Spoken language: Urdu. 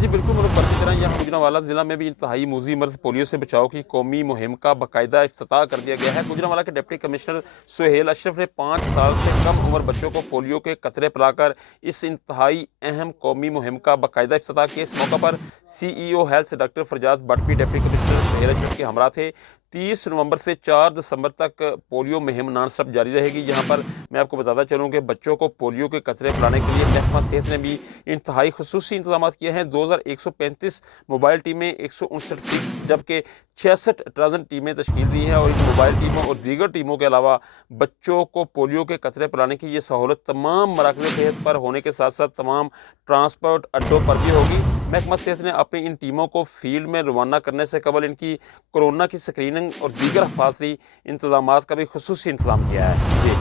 جی بالکل ملک بھر کی طرح یہاں گوجرانوالہ ضلع میں بھی انتہائی موذی مرض پولیو سے بچاؤ کی قومی مہم کا باقاعدہ افتتاح کر دیا گیا ہے۔ گوجرانوالہ کے ڈپٹی کمشنر سہیل اشرف نے 5 سال سے کم عمر بچوں کو پولیو کے قطرے پلا کر اس انتہائی اہم قومی مہم کا باقاعدہ افتتاح کیا۔ اس موقع پر C E O health doctor فرجاز بٹپی ڈپٹی کمشنر سہیل اشرف کے ہمراہ تھے۔ 30 نومبر سے 4 دسمبر تک پولیو مہم نان اسٹاپ جاری رہے گی۔ یہاں پر میں آپ کو بتاتا چلوں کہ بچوں کو پولیو کے قطرے پلانے کے لیے محکمہ صحت نے بھی انتہائی خصوصی انتظامات کیے ہیں۔ 2135 موبائل ٹیمیں، 159 فیلڈ جبکہ 66 ٹرازن ٹیمیں تشکیل دی ہیں، اور ان موبائل ٹیموں اور دیگر ٹیموں کے علاوہ بچوں کو پولیو کے قطرے پلانے کی یہ سہولت تمام مراکز صحت پر ہونے کے ساتھ ساتھ تمام ٹرانسپورٹ اڈوں پر بھی ہوگی۔ محکمہ صحت نے اپنی ان ٹیموں کو فیلڈ میں روانہ کرنے سے قبل ان کی کورونا کی اسکریننگ اور دیگر حفاظتی انتظامات کا بھی خصوصی انتظام کیا ہے۔